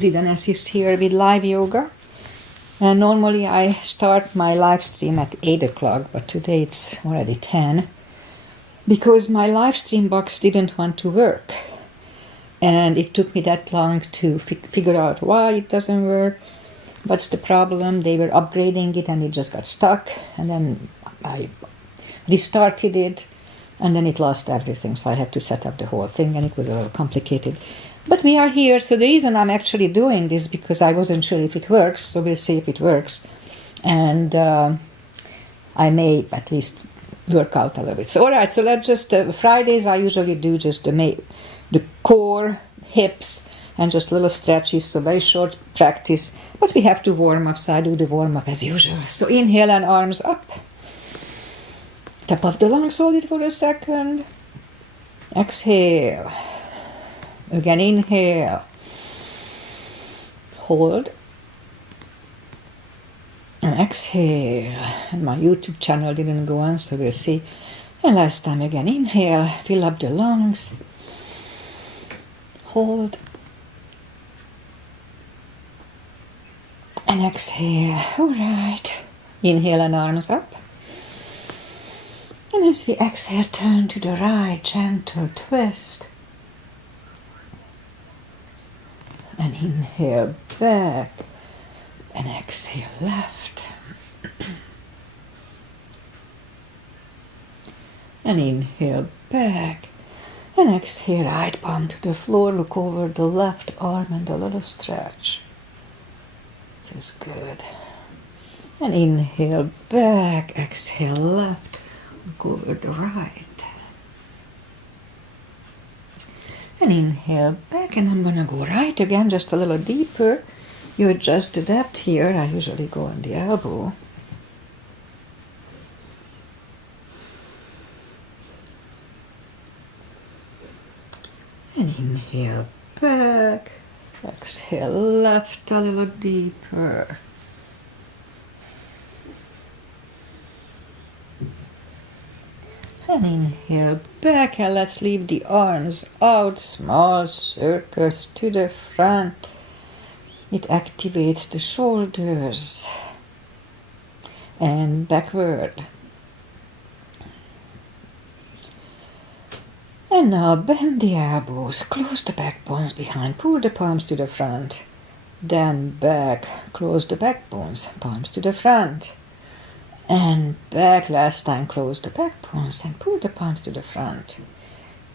Zidane assist here with live yoga. And normally I start my live stream at 8 o'clock, but today it's already 10 because my live stream box didn't want to work. And it took me that long to figure out why it doesn't work. What's the problem? They were upgrading it and it just got stuck. And then I restarted it and then it lost everything. So I had to set up the whole thing and it was a little complicated. But we are here, so the reason I'm actually doing this because I wasn't sure if it works, so we'll see if it works. And I may at least work out a little bit. So all right, so let's just, Fridays I usually do just the core, hips, and just little stretches, so very short practice. But we have to warm up, so I do the warm up as usual. So inhale and arms up. Top of the lungs, hold it for a second. Exhale. Again, inhale, hold, and exhale. And my YouTube channel didn't go on, so we'll see. And last time again, inhale, fill up the lungs, hold, and exhale. All right. Inhale and arms up. And as we exhale, turn to the right, gentle twist. And inhale back, and exhale left. And inhale back, and exhale right palm to the floor. Look over the left arm and a little stretch. Feels good. And inhale back, exhale left. Look over the right. And inhale back, and I'm gonna go right again, just a little deeper. You adjust the depth here. I usually go on the elbow. And inhale back, exhale left a little deeper. And inhale back, and let's leave the arms out, small circles to the front. It activates the shoulders. And backward. And now bend the elbows, close the backbones behind, pull the palms to the front. Then back, close the backbones, palms to the front. And back, last time, close the backbones and pull the palms to the front.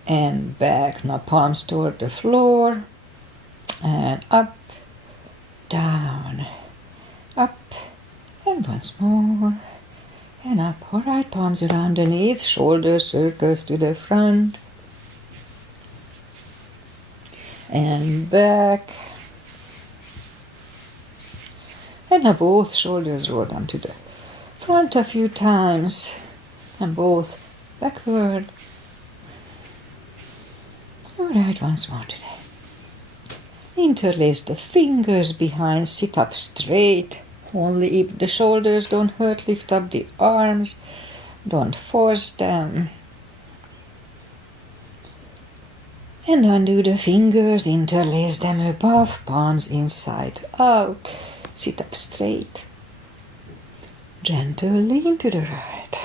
And back, now palms toward the floor. And up, down, up, and once more. And up, all right, palms around the knees, shoulder circles to the front. And back. And now both shoulders roll down to the front a few times, and both backward. All right, once more today. Interlace the fingers behind, sit up straight. Only if the shoulders don't hurt, lift up the arms. Don't force them. And undo the fingers, interlace them above, palms inside out. Sit up straight. Gentle lean to the right.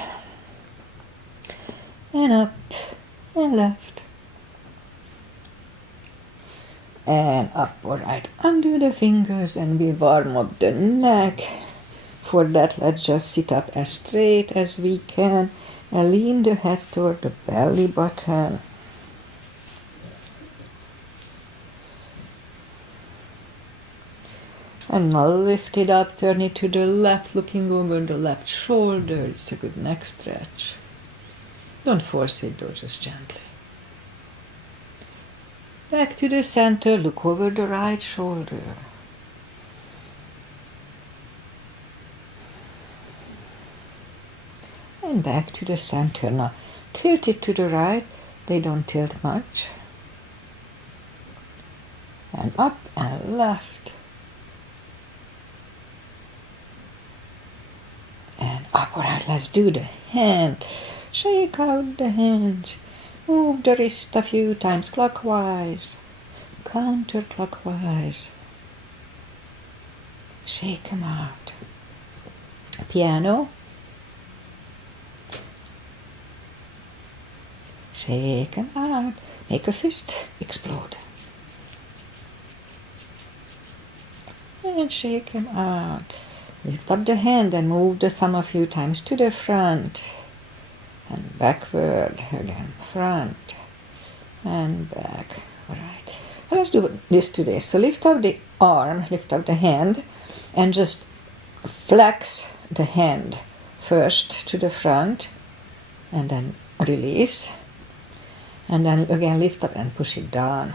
And up and left. And up, all right. Undo the fingers and we warm up the neck. For that, let's just sit up as straight as we can and lean the head toward the belly button. And now lift it up, turn it to the left, looking over the left shoulder. It's a good neck stretch. Don't force it though, just gently. Back to the center, look over the right shoulder. And back to the center. Now tilt it to the right, they don't tilt much. And up and left. And up, all right, let's do the hand. Shake out the hands. Move the wrist a few times clockwise, counterclockwise. Shake them out. Piano. Shake them out. Make a fist explode. And shake them out. Lift up the hand and move the thumb a few times to the front. And backward again. Front and back. Alright. Let's do this today. So lift up the arm, lift up the hand, and just flex the hand first to the front, and then release. And then again lift up and push it down.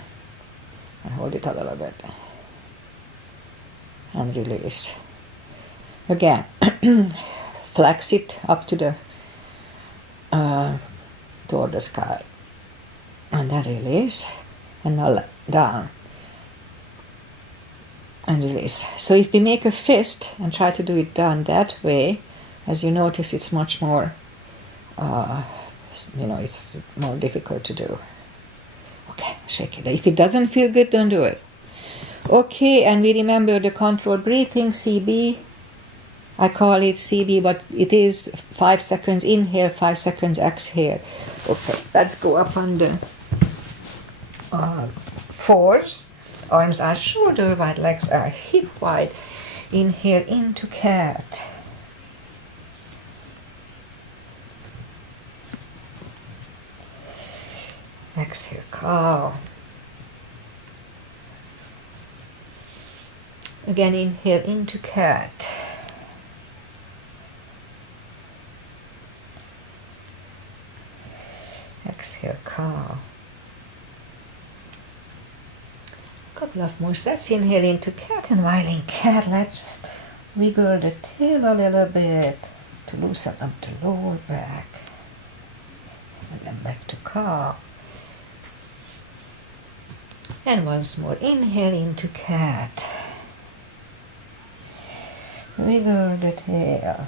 And hold it a little bit. And release. Again, flex it up to the toward the sky. And then release. And now down. And release. So if we make a fist and try to do it down that way, as you notice, it's much more, it's more difficult to do. Okay, shake it. If it doesn't feel good, don't do it. Okay, and we remember the controlled breathing, CB. I call it CB, but it is 5 seconds inhale, 5 seconds exhale. Okay, let's go up on the fours. Arms are shoulder wide, legs are hip wide. Inhale into cat. Exhale, cow. Again, inhale into cat. Exhale, cow. Couple of more sets. Inhale into cat, and while in cat, let's just wiggle the tail a little bit to loosen up the lower back. And then back to cow. And once more, inhale into cat. Wiggle the tail.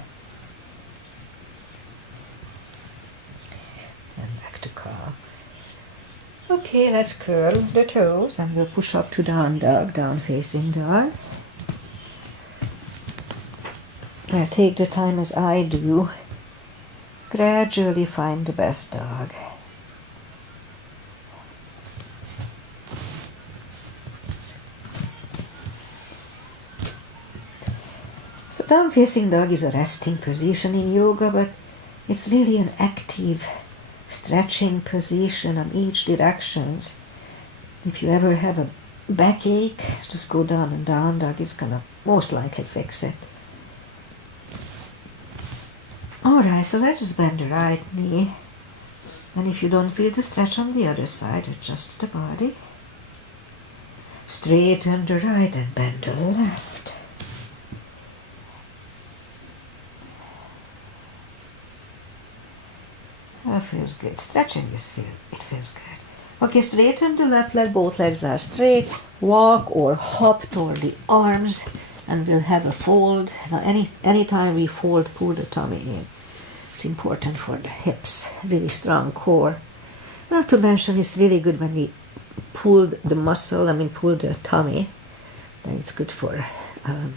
And back to cow. Okay, let's curl the toes and we'll push up to down dog, down facing dog. Now take the time as I do. Gradually find the best dog. So down facing dog is a resting position in yoga, but it's really an active stretching position on each directions. If you ever have a backache, just go down and down dog is gonna most likely fix it. Alright, so let's just bend the right knee. And if you don't feel the stretch on the other side, adjust the body. Straighten the right and bend the left. That feels good. Stretching it feels good. Okay, straighten the left leg, both legs are straight. Walk or hop toward the arms and we'll have a fold. Now anytime we fold, pull the tummy in. It's important for the hips, really strong core. Not to mention it's really good when we pull the muscle, pull the tummy. Then it's good for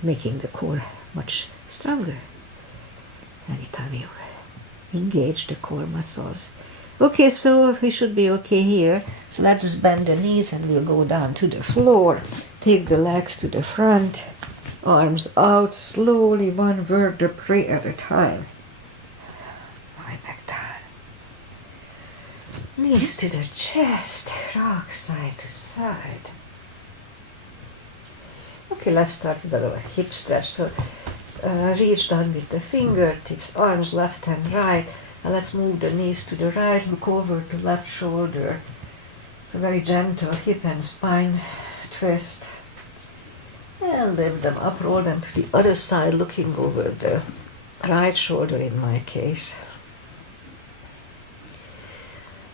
making the core much stronger. Anytime you engage the core muscles. Okay, so we should be okay here. So let's just bend the knees and we'll go down to the floor. Take the legs to the front, arms out slowly, one vertebrae at a time. Right back down. Knees to the chest, rock side to side. Okay, let's start with a little hip stretch. So reach down with the fingertips, arms left and right, and let's move the knees to the right, look over the left shoulder. It's a very gentle hip and spine twist. And lift them up, roll them to the other side, looking over the right shoulder in my case.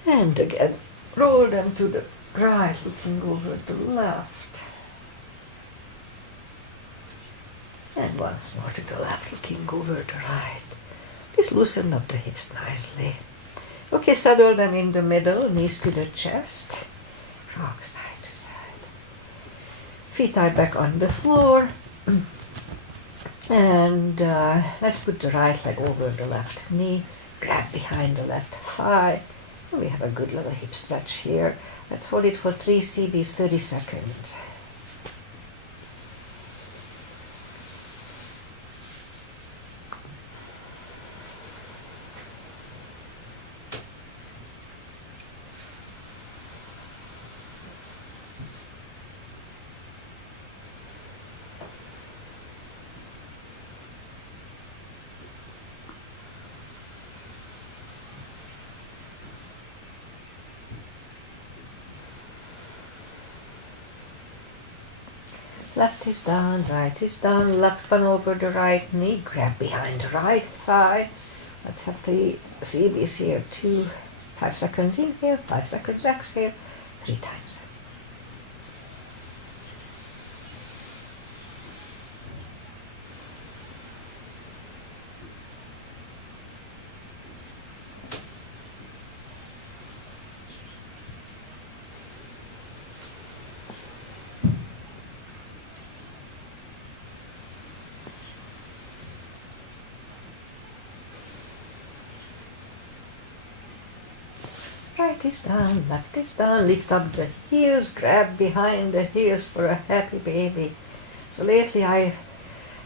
And again, roll them to the right, looking over the left. And once more to the left, looking over the right. Just loosen up the hips nicely. Okay, saddle them in the middle, knees to the chest. Rock side to side. Feet are back on the floor. And let's put the right leg over the left knee, grab behind the left thigh. And we have a good little hip stretch here. Let's hold it for 3 CBs, 30 seconds. Left is down, right is down, left one over the right knee, grab behind the right thigh. Let's have 3 CBs here, 5 seconds inhale, 5 seconds exhale, 3 times. Right is down, left is down, lift up the heels, grab behind the heels for a happy baby. So lately I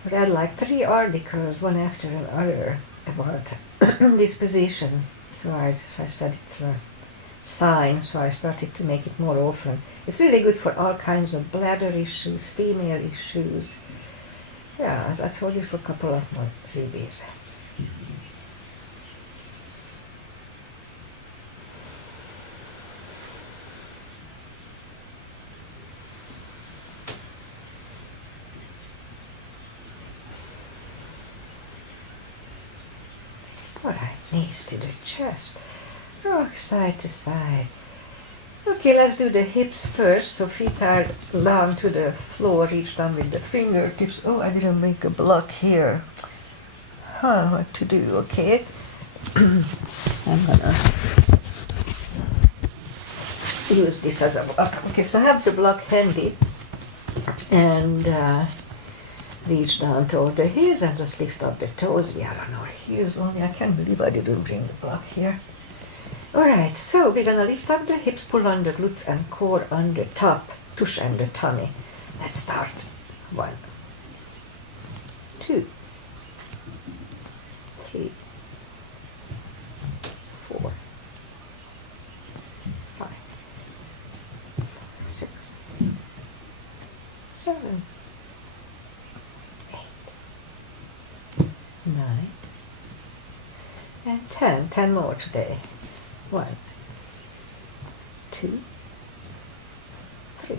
read like 3 articles, one after another, about this position. So I said it's a sign, so I started to make it more often. It's really good for all kinds of bladder issues, female issues. Yeah, let's hold it for a couple of more CBs. Alright, knees to the chest, rock side to side. Okay, let's do the hips first. So feet are down to the floor, reach down with the fingertips. Oh, I didn't make a block here. What to do, okay? I'm gonna use this as a block. Okay, so I have the block handy and reach down toward the heels and just lift up the toes. We are on our heels only. I can't believe I didn't bring the block here. Alright, so we're gonna lift up the hips, pull on the glutes and core on the top, tush and the tummy. Let's start. 1, 2, 3, 4, 5, 6, 7, 8, 9, and 10. 10 more today. 1, 2, 3,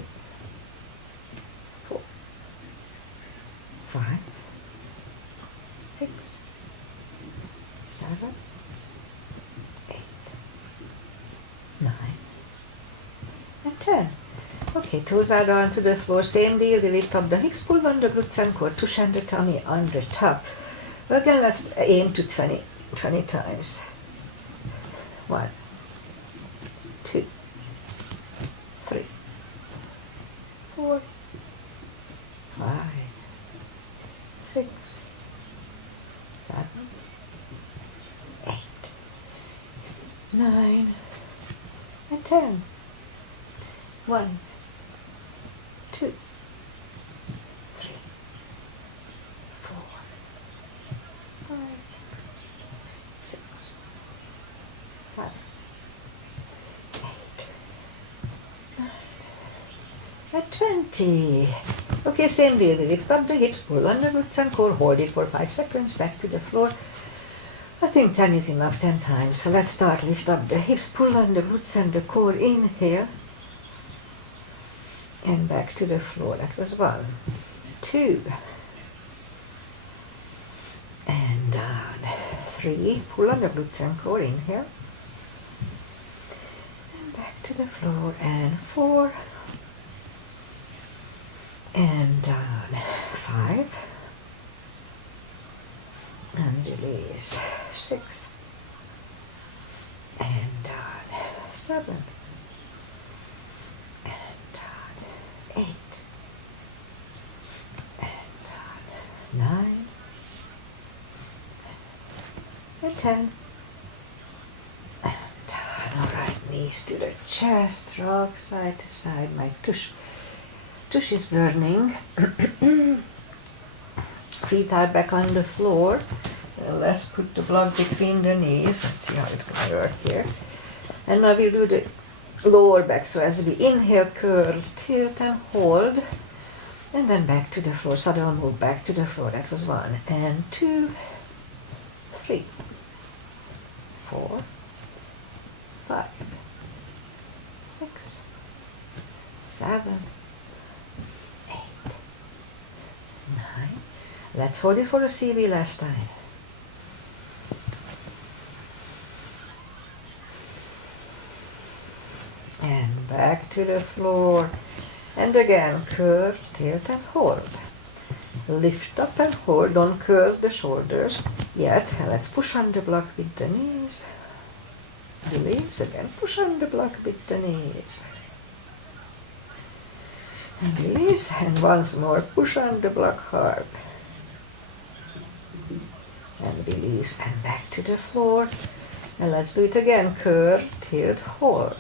4, 5, 6, 7, 8, 9, and 10. Okay, toes are down to the floor. Same deal, we lift up the hips, pull on the glutes and core, tush and the tummy on the top. Again, let's aim to 20 times. 1, 2, 3, 4, 5, 6, 7, 8, 9, and 10. 1, 2, 3, 4, 5, 6, 7, 8, 9, and 20. Okay, same deal. Lift up the hips, pull on the glutes and core, hold it for 5 seconds, back to the floor. I think 10 is enough, 10 times. So let's start. Lift up the hips, pull on the glutes and the core, inhale. And back to the floor. That was 1, 2, and down. 3, pull on the glutes and core, inhale. And back to the floor. And 4, and down. 5, and release. 6, and down. 7, and down. 8, and down. 9, 10. And down. Alright, knees to the chest, rock side to side. My tush is burning. Feet are back on the floor. Let's put the block between the knees. Let's see how it's going to work here. And now we'll do the lower back. So as we inhale, curl, tilt and hold. And then back to the floor. Suddenly move back to the floor. That was 1 and 2, 3, 4, 5, 6, 7, 8, 9. Let's hold it for the CV last time. And back to the floor. And again, curl, tilt and hold. Lift up and hold. Don't curl the shoulders yet. And let's push on the block with the knees. Release again. Push on the block with the knees. And release. And once more, push on the block hard. And release. And back to the floor. And let's do it again. Curl, tilt, hold.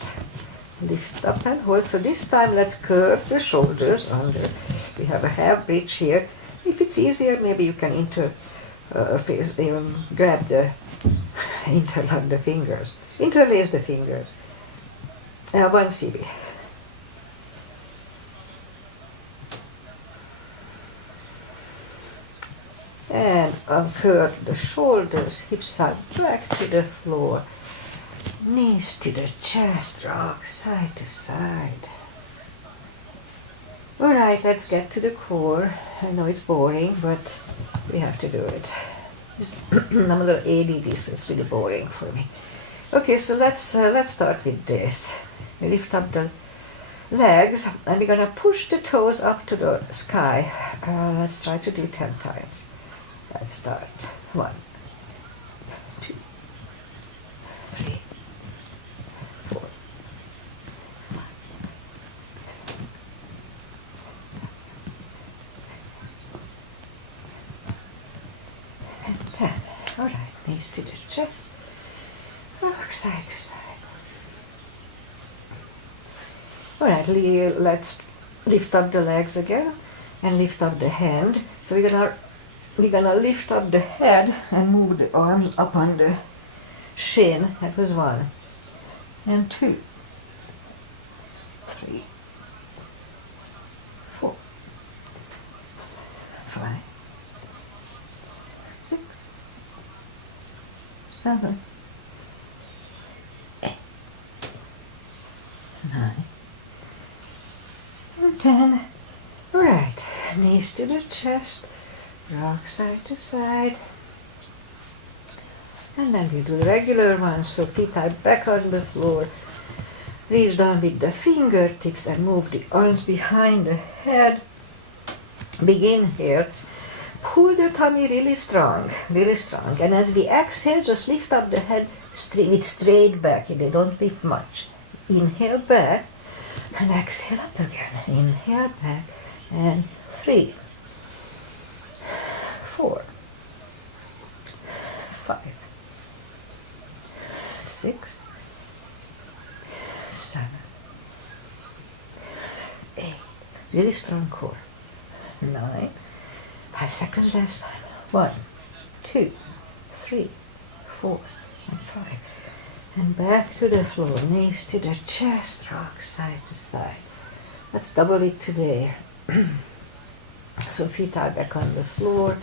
Lift up and hold. So this time let's curve the shoulders under. We have a half bridge here. If it's easier, maybe you can grab interlock the fingers. Interlace the fingers. 1 CB. And uncurve the shoulders, hips are back to the floor. Knees to the chest, rock side to side. Alright, let's get to the core. I know it's boring, but we have to do it. I'm a little ADD, so it's really boring for me. Okay, so let's start with this. We lift up the legs, and we're gonna push the toes up to the sky. Let's try to do 10 times. Let's start. 1, 2, 3, 4, 5, and 10. All right, knees to the chest, rock side to side. All right, let's lift up the legs again and lift up the hand. So we're gonna lift up the head and move the arms up on the shin. That was 1 and 2, 3, 4, 5, 6, 7, 8, 9, and 10. All right, knees to the chest, rock side to side. And then we do the regular ones, so feet are back on the floor. Reach down with the fingertips and move the arms behind the head. Begin here. Pull the tummy really strong, really strong. And as we exhale, just lift up the head with straight back. They don't lift much. Inhale back and exhale up again. Inhale back and 3, 4, 5, 6, 7, 8. Really strong core. 9. 5 seconds last time. 1, 2, 3, 4, and 5. And back to the floor. Knees to the chest, rock side to side. Let's double it today. So feet are back on the floor.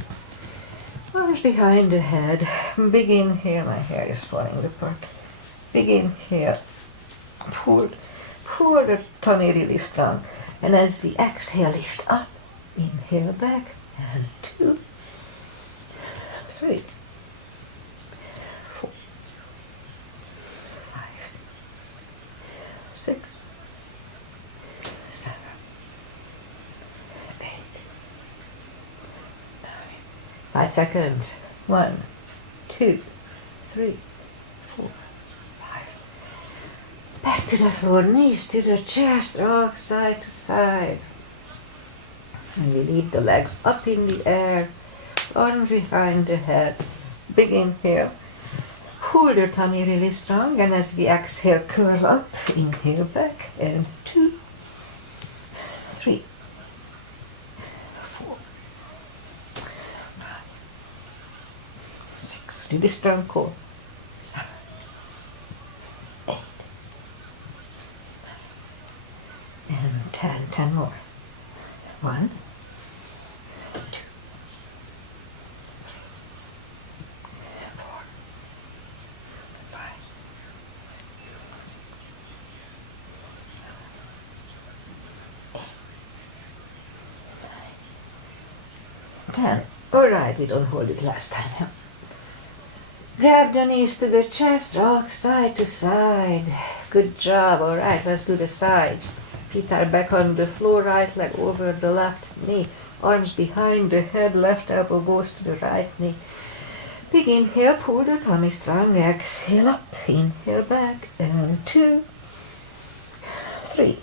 Arms behind the head. Big inhale. My hair is falling apart. Big inhale. Pull the tummy really strong. And as we exhale, lift up. Inhale back. And 2, 3, 4, 5, 6, 7, 8, 9. 5 seconds. 1, 2, 3, 4, 5. Back to the floor, knees to the chest, rock side to side. And we leave the legs up in the air, arms behind the head. Big inhale. Pull your tummy really strong, and as we exhale, curl up, inhale back, and 2, 3, 4, 5, 6, really strong core, 7, 8, and 10, 10 more, 1, 2, 4, 5, 10. Alright, we don't hold it last time. Yeah. Grab the knees to the chest, rock side to side. Good job. Alright, let's do the sides. Feet are back on the floor, right leg over the left knee. Arms behind the head, left elbow goes to the right knee. Big inhale, pull the tummy strong, exhale up, inhale back, and 2, 3,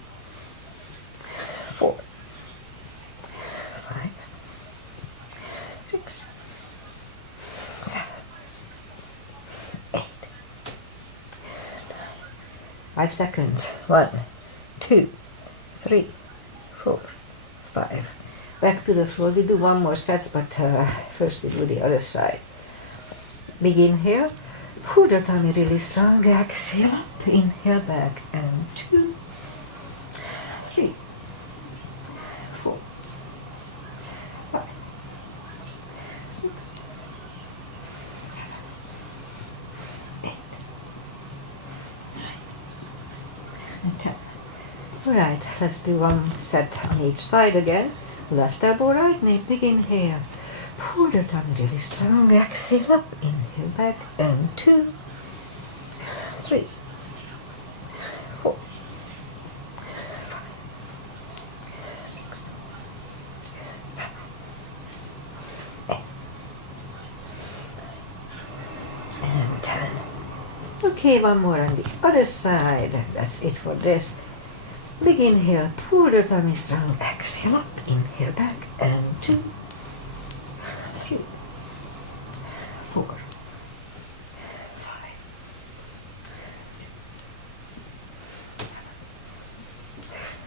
4, 5, 6, 7, 8, 9. 5 seconds. 1, 2, 3, 4, 5. Back to the floor. We do one more set, but first we do the other side. Big inhale, pull the tummy really strong, exhale up, inhale back, and 2, 3, 4, 5, 6, 7, 8, 9, and 10. Alright, let's do one set on each side again. Left elbow, right knee, big inhale. Pull your tummy really strong, exhale up, inhale back, and 2, 3, 4, 5, 6, 7, 8, and 10. Okay, one more on the other side. That's it for this. Big inhale, pull your tummy strong, exhale up, inhale back, and 2, 3, 4, 5, 6,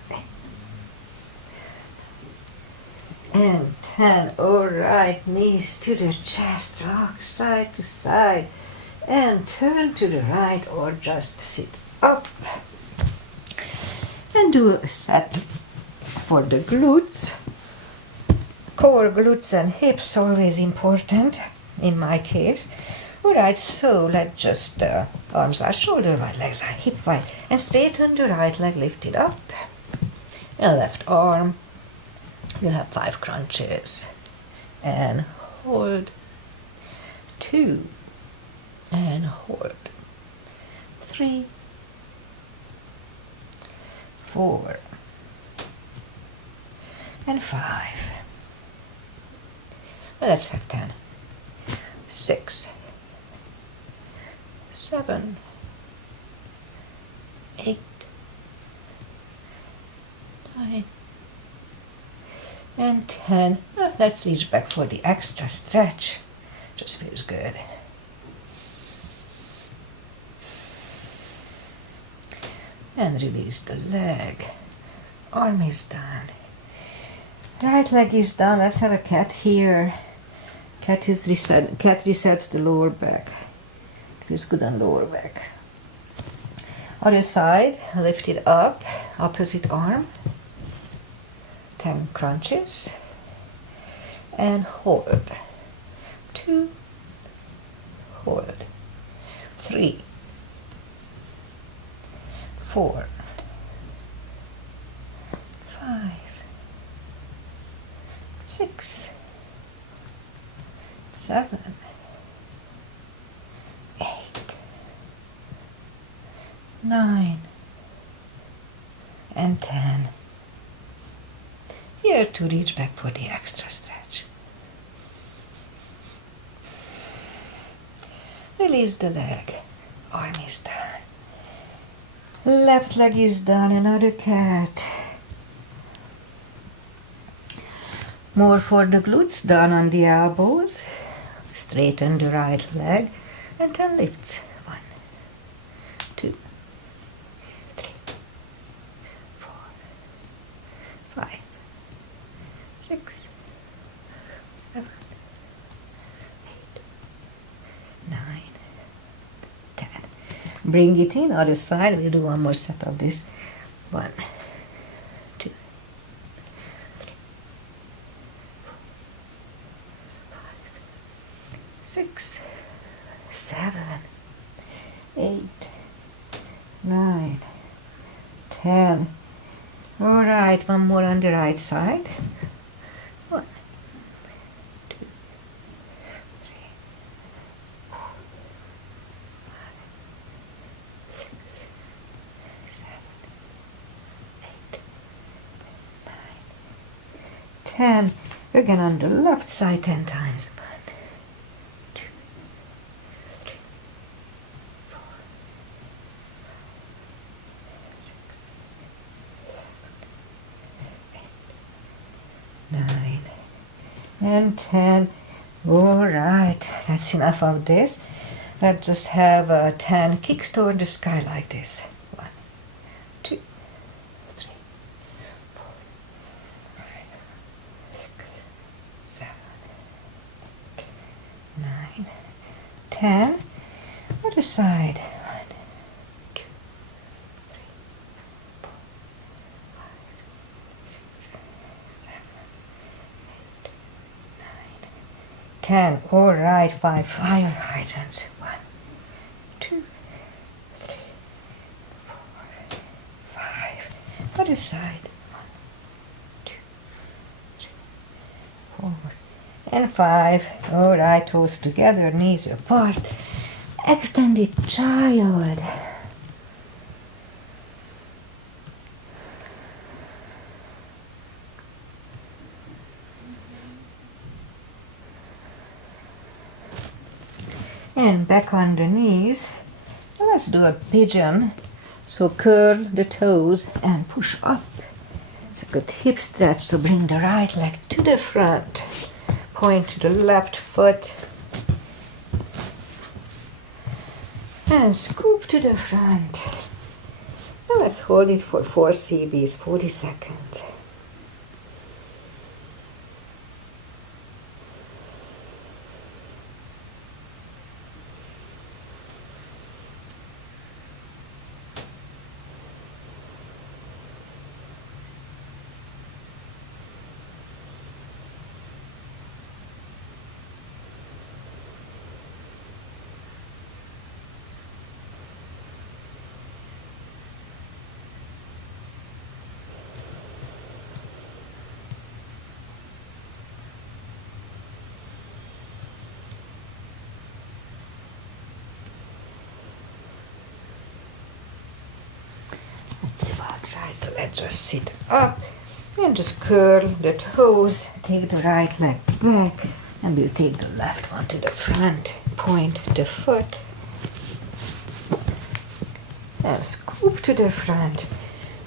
7, 8, and 10. Alright, knees to the chest, rock side to side, and turn to the right or just sit up. And do a set for the glutes. Core, glutes and hips, always important in my case. Alright, so let's just, arms are shoulder wide, legs are hip wide, and straighten the right leg lifted up. And left arm, you'll have 5 crunches. And hold, 2, and hold, 3, 4, and 5. Let's have 10, 6, 7, 8, 9, and 10. Let's reach back for the extra stretch. Just feels good. And release the leg. Arm is down. Right leg is down. Let's have a cat here. Cat resets the lower back. Feels good on lower back. Other side, lift it up. Opposite arm. 10 crunches. And hold. 2. Hold. 3. 4, 5, 6, 7, 8, 9, and 10. Here to reach back for the extra stretch. Release the leg. Arm is down. Left leg is down, another cat. More for the glutes, down on the elbows. Straighten the right leg and 10 lifts. bring it in, other side. We'll do one more set of this. 1, 2, 6, 7, 8, 9, 10. All right, one more on the right side. 1, 2, 3, 4, 5, 6, 7, 8, 9, 10. Again on the left side 10 times. 1, 2, 3, 4, 9 and 10. All right, that's enough of this. Let's just have a 10 kicks toward the sky like this. 1, 2, 3, 4, 5, 6, 7, 9, 10. Other side. 1, 2, 3, 4, 5, 6, 7, 8, 9, 10. All right, 5 fire hydrants. 1, 2, 3, 4, 5. Other side. 1, 2, 3, 4, and 5. All right, toes together, knees apart. Extended child. And back on the knees. Let's do a pigeon. So curl the toes and push up. It's a good hip stretch, so bring the right leg to the front. Point to the left foot. And scoop to the front. And let's hold it for 4 CBs, 40 seconds. That's about right. So let's just sit up and just curl the toes. Take the right leg back and we'll take the left one to the front. Point the foot and scoop to the front.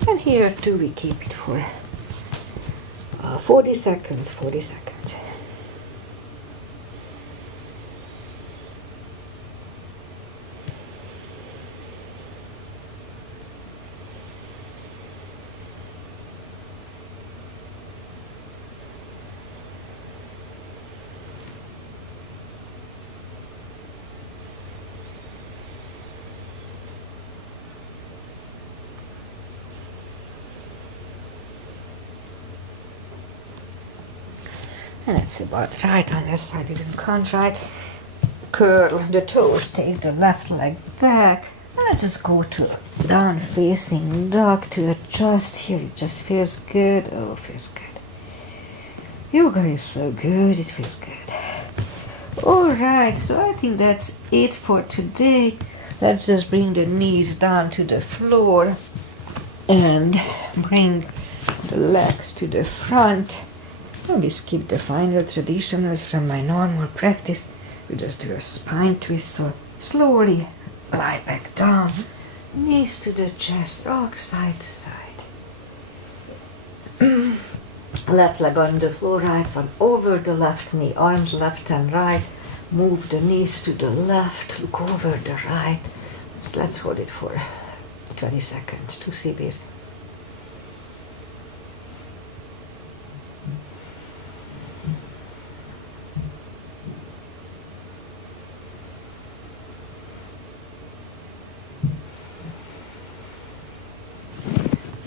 And here too we keep it for 40 seconds, 40 seconds. And it's about right on this side, you didn't count right. Curl the toes, take the left leg back, and I just go to down facing dog to adjust here. It just feels good. Oh, it feels good. Yoga is so good, it feels good. Alright, so I think that's it for today. Let's just bring the knees down to the floor and bring the legs to the front. We skip the final traditionals from my normal practice. We just do a spine twist, so slowly lie back down, knees to the chest, rock side to side. Left leg on the floor, right one over the left knee, arms left and right. Move the knees to the left, look over the right. Let's hold it for 20 seconds, 2 CBs.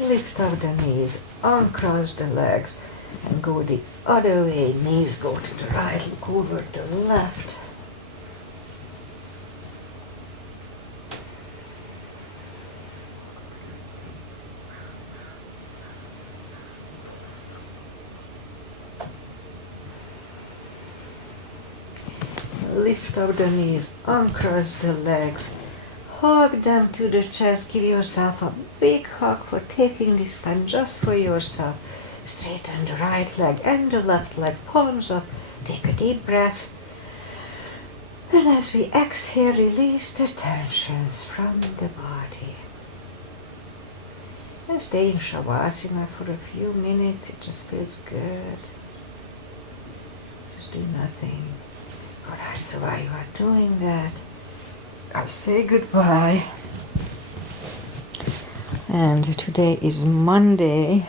lift up the knees, uncross the legs, and go the other way. Knees go to the right, look over to the left. Lift up the knees, uncross the legs, hug them to the chest, give yourself a big hug for taking this time just for yourself. Straighten the right leg and the left leg, palms up, take a deep breath. And as we exhale, release the tensions from the body. And stay in Shavasana for a few minutes, it just feels good. Just do nothing. Alright, so while you are doing that, I'll say goodbye. And today is Monday.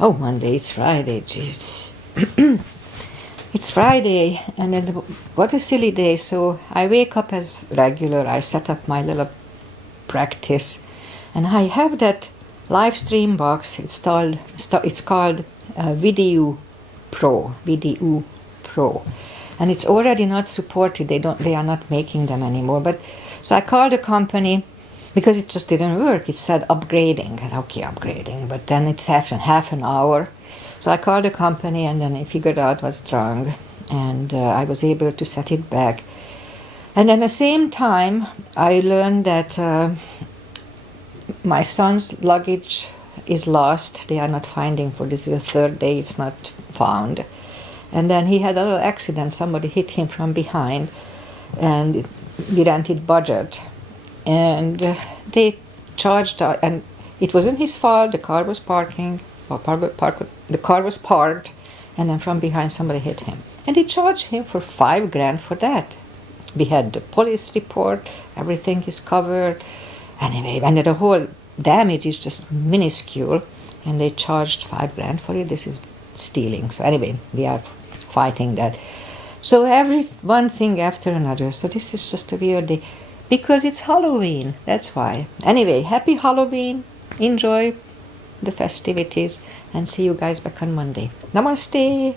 Oh, Monday, it's Friday, jeez. It's Friday, and what a silly day. So I wake up as regular, I set up my little practice, and I have that live stream box. It's called Video Pro, VDU Pro, and it's already not supported. They are not making them anymore. But so I called the company because it just didn't work. It said upgrading. Okay, upgrading, but then it's half an hour. So I called the company, and then I figured out what's wrong, and I was able to set it back. And at the same time, I learned that my son's luggage is lost. They are not finding for this is the third day it's not found. And then he had a little accident. Somebody hit him from behind, and we rented budget. And they charged, and it wasn't his fault. The car was parking. The car was parked, and then from behind somebody hit him. And they charged him for $5,000 for that. We had the police report. Everything is covered. Anyway, and the whole damage is just minuscule, and they charged $5,000 for it. This is stealing. So anyway, we are fighting that. So every one thing after another. So this is just a weird day. Because it's Halloween, that's why. Anyway, happy Halloween. Enjoy the festivities, and see you guys back on Monday. Namaste.